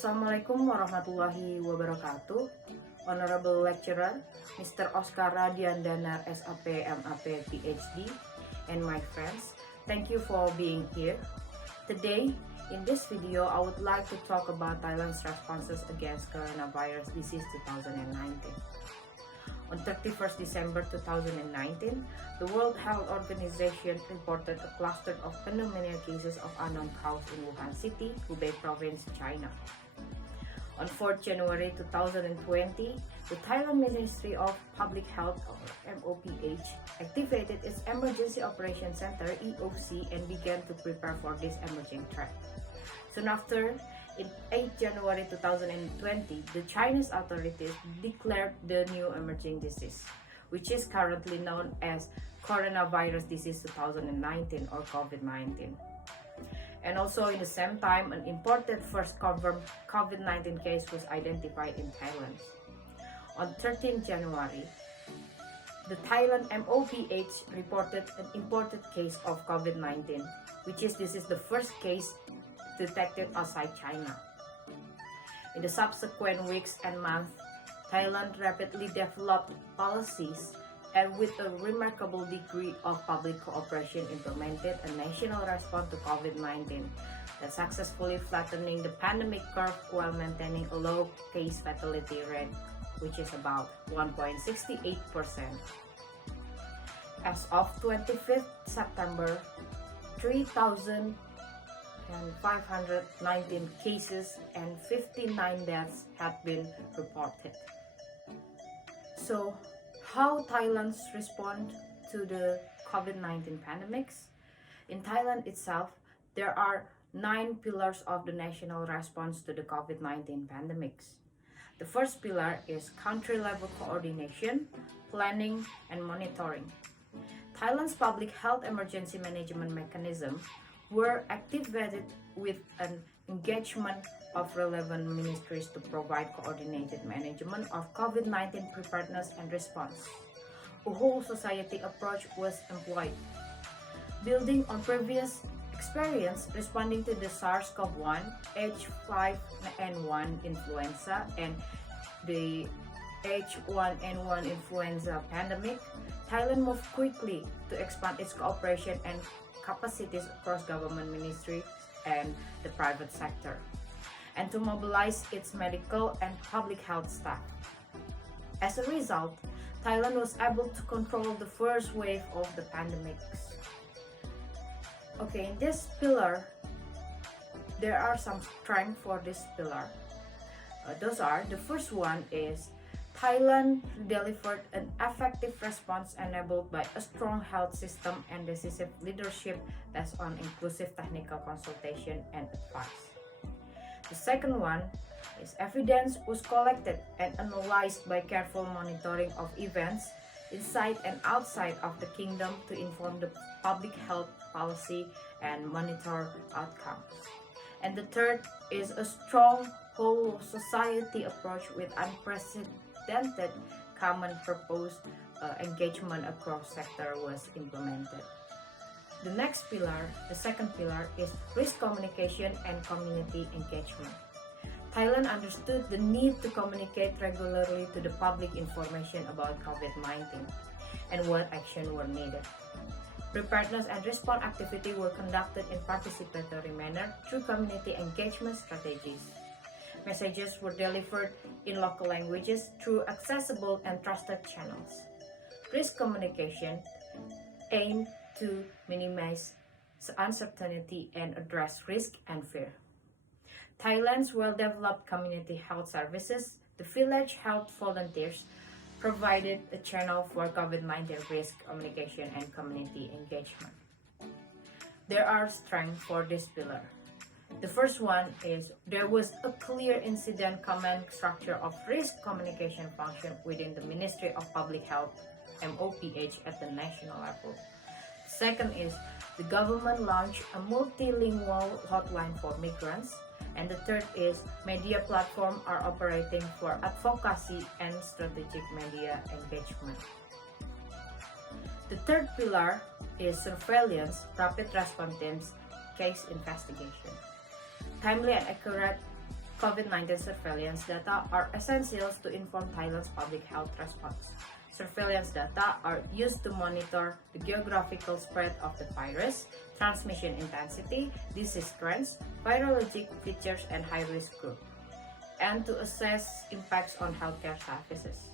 Assalamualaikum warahmatullahi wabarakatuh. Honorable Lecturer, Mr. Oscar Radyan Danar, S.AP, M.AP, Ph.D, and my friends, thank you for being here. Today, in this video, I would like to talk about Thailand's responses against coronavirus disease 2019. On 31st December 2019, the World Health Organization reported a cluster of pneumonia cases of unknown cause in Wuhan City, Hubei Province, China. On 4th January 2020, the Thailand Ministry of Public Health, or MOPH, activated its Emergency Operations Center, EOC, and began to prepare for this emerging threat. Soon after, in 8 January 2020, the Chinese authorities declared the new emerging disease, which is currently known as coronavirus disease 2019 or COVID-19. And also in the same time, an imported first confirmed COVID-19 case was identified in Thailand. On 13 January, the Thailand MOPH reported an imported case of COVID-19, this is the first case detected outside China. In the subsequent weeks and months, Thailand rapidly developed policies and with a remarkable degree of public cooperation implemented a national response to COVID-19 that successfully flattening the pandemic curve while maintaining a low case fatality rate, which is about 1.68%. As of 25th September, 3,519 cases and 59 deaths had been reported. So, how Thailand's respond to the COVID-19 pandemics? In Thailand itself, there are 9 pillars of the national response to the COVID-19 pandemics. The first pillar is country-level coordination, planning, and monitoring. Thailand's public health emergency management mechanism were activated with an engagement of relevant ministries to provide coordinated management of COVID-19 preparedness and response. A whole society approach was employed. Building on previous experience responding to the SARS-CoV-1, H5N1 influenza, and the H1N1 influenza pandemic, Thailand moved quickly to expand its cooperation and capacities across government ministries and the private sector, and to mobilize its medical and public health staff. As a result, Thailand was able to control the first wave of the pandemics. Okay, in this pillar, there are some strengths for this pillar. The first one is Thailand delivered an effective response enabled by a strong health system and decisive leadership based on inclusive technical consultation and advice. The second one is evidence was collected and analyzed by careful monitoring of events inside and outside of the kingdom to inform the public health policy and monitor outcomes. And the third is a strong whole society approach with unprecedented common purpose engagement across sector was implemented. The next pillar, the second pillar, is risk communication and community engagement. Thailand understood the need to communicate regularly to the public information about COVID-19 and what action were needed. Preparedness and response activity were conducted in participatory manner through community engagement strategies. Messages were delivered in local languages through accessible and trusted channels. Risk communication aimed to minimize uncertainty and address risk and fear. Thailand's well-developed community health services, the village health volunteers, provided a channel for COVID-19 risk communication and community engagement. There are strengths for this pillar. The first one is there was a clear incident command structure of risk communication function within the Ministry of Public Health, MOPH, at the national level. Second is the government launched a multilingual hotline for migrants. And the third is media platforms are operating for advocacy and strategic media engagement. The third pillar is surveillance, rapid response teams, case investigation. Timely and accurate COVID-19 surveillance data are essential to inform Thailand's public health response. Surveillance data are used to monitor the geographical spread of the virus, transmission intensity, disease trends, virologic features, and high-risk group, and to assess impacts on healthcare services.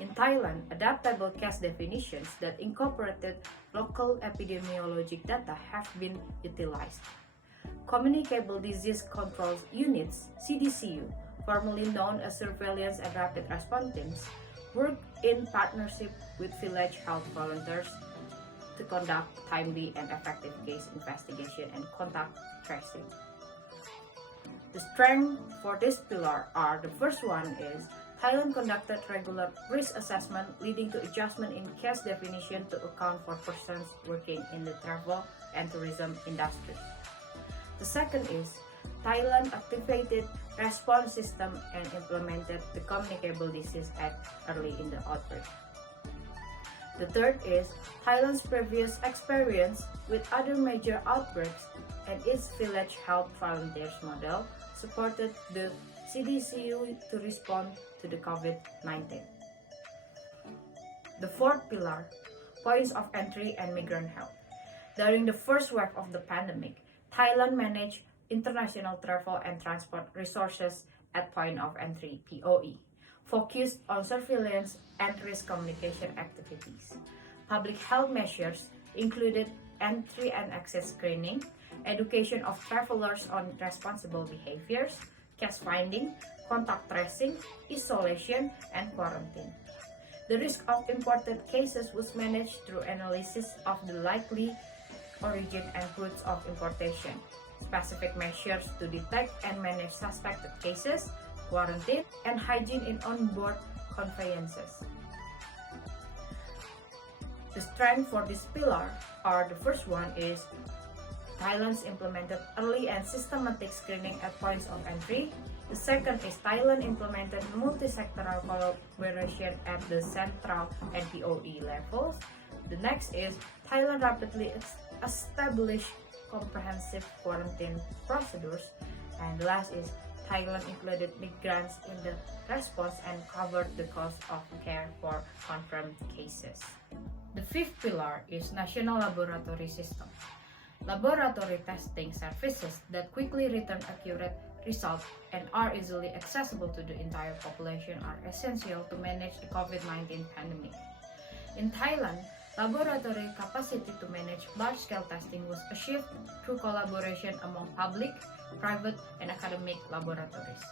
In Thailand, adaptable case definitions that incorporated local epidemiologic data have been utilized. Communicable Disease Control Units (CDCU), formerly known as Surveillance and Rapid Response Teams, work in partnership with village health volunteers to conduct timely and effective case investigation and contact tracing. The strength for this pillar are: the first one is Thailand conducted regular risk assessment leading to adjustment in case definition to account for persons working in the travel and tourism industry. The second is Thailand activated response system and implemented the communicable disease act early in the outbreak. The third is Thailand's previous experience with other major outbreaks and its village health volunteers model supported the CDCU to respond to the COVID-19. The fourth pillar, points of entry and migrant health. During the first wave of the pandemic, Thailand managed international travel and transport resources at point of entry (POE), focused on surveillance and risk communication activities. Public health measures included entry and access screening, education of travelers on responsible behaviors, case finding, contact tracing, isolation, and quarantine. The risk of imported cases was managed through analysis of the likely origin and routes of importation, specific measures to detect and manage suspected cases, quarantine, and hygiene in onboard conveyances. The strength for this pillar are: the first one is Thailand's implemented early and systematic screening at points of entry. The second is Thailand implemented multi-sectoral collaboration at the central and POE levels. The next is Thailand rapidly established comprehensive quarantine procedures. And the last is Thailand included migrants in the response and covered the cost of care for confirmed cases. The fifth pillar is National Laboratory System. Laboratory testing services that quickly return accurate results and are easily accessible to the entire population are essential to manage the COVID-19 pandemic. In Thailand, laboratory capacity to manage large-scale testing was achieved through collaboration among public, private, and academic laboratories.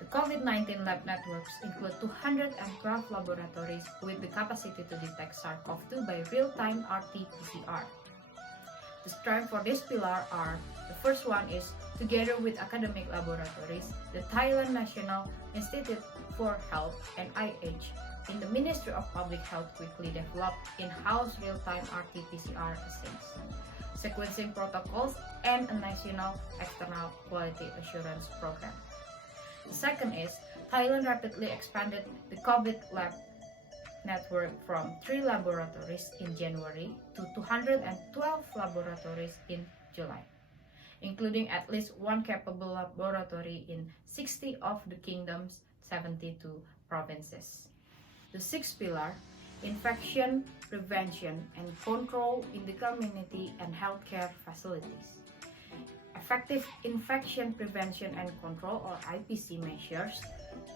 The COVID-19 lab networks include 212 laboratories with the capacity to detect SARS-CoV-2 by real-time RT-PCR. The strength for this pillar are: the first one is, together with academic laboratories, the Thailand National Institute for Health and IH in the Ministry of Public Health quickly developed in-house real-time RT-PCR assays, sequencing protocols, and a national external quality assurance program. The second is, Thailand rapidly expanded the COVID lab network from 3 laboratories in January to 212 laboratories in July, including at least 1 capable laboratory in 60 of the kingdom's 72 provinces. The sixth pillar, infection prevention and control in the community and healthcare facilities. Effective infection prevention and control, or IPC measures,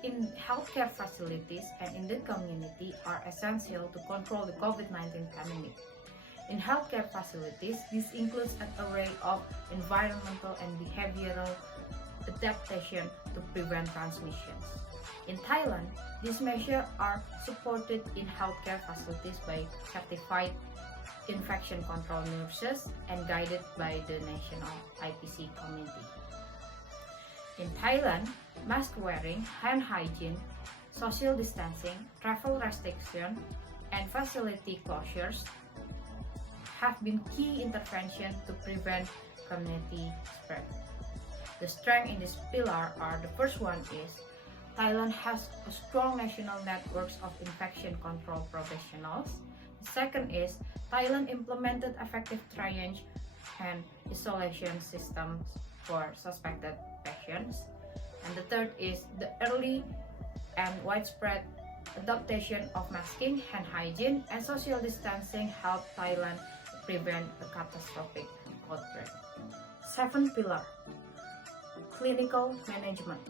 in healthcare facilities and in the community are essential to control the COVID-19 pandemic. In healthcare facilities, this includes an array of environmental and behavioral adaptation to prevent transmissions. In Thailand, these measures are supported in healthcare facilities by certified infection control nurses and guided by the national IPC committee. In Thailand, mask wearing, hand hygiene, social distancing, travel restriction, and facility closures have been key interventions to prevent community spread. The strength in this pillar are: the first one is Thailand has a strong national networks of infection control professionals. The second is Thailand implemented effective triage and isolation systems for suspected patients. And the third is the early and widespread adaptation of masking, hand hygiene, and social distancing helped Thailand prevent a catastrophic outbreak. Seventh pillar, clinical management.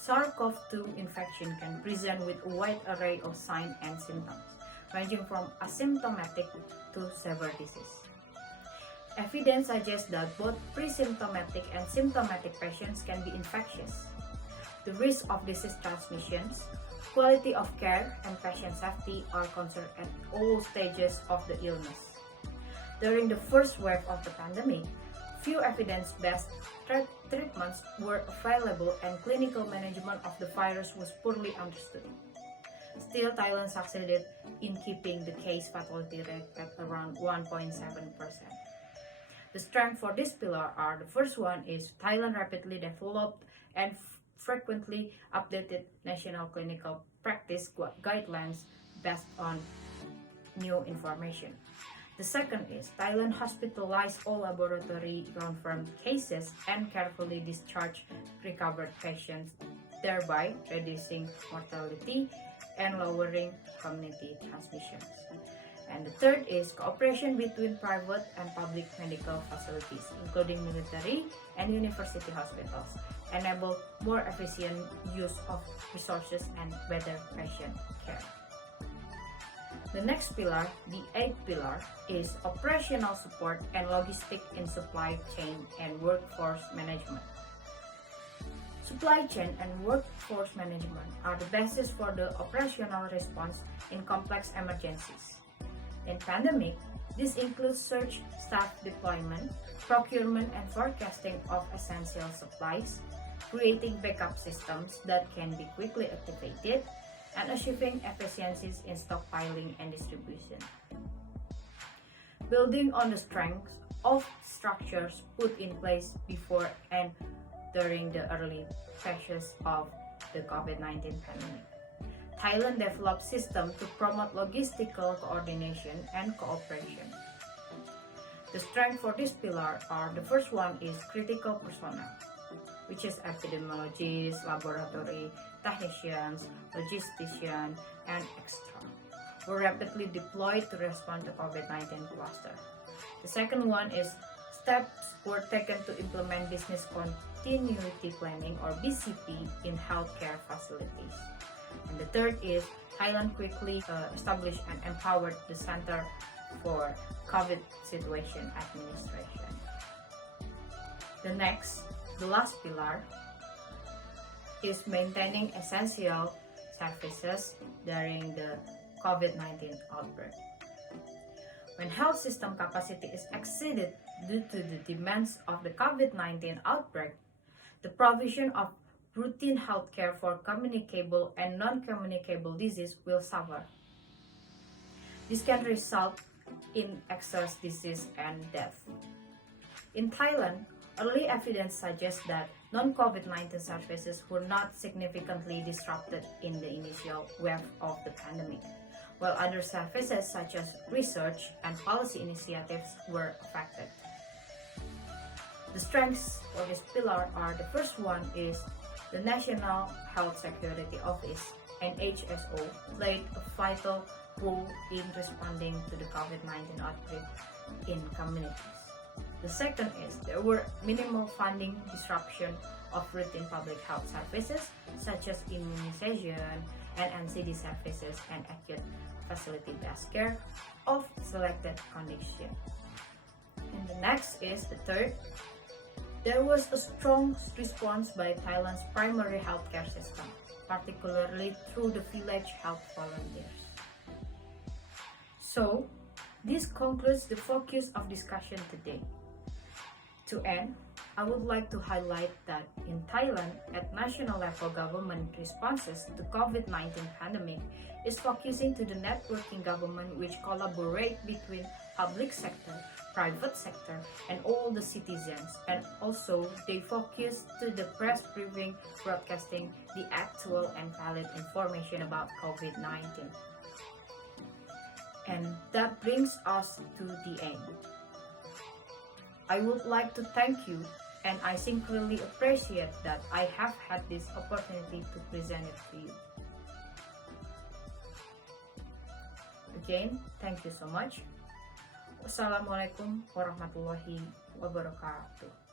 SARS-CoV-2 infection can present with a wide array of signs and symptoms, ranging from asymptomatic to severe disease. Evidence suggests that both pre-symptomatic and symptomatic patients can be infectious. The risk of disease transmissions, quality of care, and patient safety are concerned at all stages of the illness. During the first wave of the pandemic, few evidence-based treatments were available and clinical management of the virus was poorly understood. Still, Thailand succeeded in keeping the case fatality rate at around 1.7%. The strength for this pillar are: the first one is Thailand rapidly developed and frequently updated national clinical practice guidelines based on new information. The second is Thailand hospitalized all laboratory confirmed cases and carefully discharged recovered patients, thereby reducing mortality and lowering community transmissions. And the third is cooperation between private and public medical facilities, including military and university hospitals, enable more efficient use of resources and better patient care. The next pillar, the eighth pillar, is operational support and logistics in supply chain and workforce management. Supply chain and workforce management are the basis for the operational response in complex emergencies. In pandemic, this includes surge staff deployment, procurement and forecasting of essential supplies, creating backup systems that can be quickly activated, and achieving efficiencies in stockpiling and distribution. Building on the strengths of structures put in place before and during the early phases of the COVID-19 pandemic, Thailand developed systems to promote logistical coordination and cooperation. The strength for this pillar are: the first one is critical personnel, which is epidemiologists, laboratory technicians, logisticians, and extra, were rapidly deployed to respond to COVID-19 cluster. The second one is steps were taken to implement business continuity planning or BCP in healthcare facilities. And the third is Thailand quickly established and empowered the Center for COVID Situation Administration. The last pillar is maintaining essential services during the COVID-19 outbreak. When health system capacity is exceeded due to the demands of the COVID-19 outbreak, the provision of routine healthcare for communicable and non-communicable disease will suffer. This can result in excess disease and death. In Thailand, early evidence suggests that non-COVID-19 services were not significantly disrupted in the initial wave of the pandemic, while other services such as research and policy initiatives were affected. The strengths for this pillar are: the first one is the National Health Security Office, NHSO, played a vital role in responding to the COVID-19 outbreak in communities. The second is there were minimal funding disruption of routine public health services such as immunization and NCD services and acute facility-based care of selected conditions. And the next is the third. There was a strong response by Thailand's primary healthcare system, particularly through the village health volunteers. So, this concludes the focus of discussion today. To end, I would like to highlight that in Thailand, at national level, government responses to COVID-19 pandemic is focusing to the networking government which collaborate between public sector, private sector, and all the citizens, and also they focus to the press briefing, broadcasting the actual and valid information about COVID-19. And that brings us to the end. I would like to thank you and I sincerely appreciate that I have had this opportunity to present it to you. Again, thank you so much. Wassalamualaikum warahmatullahi wabarakatuh.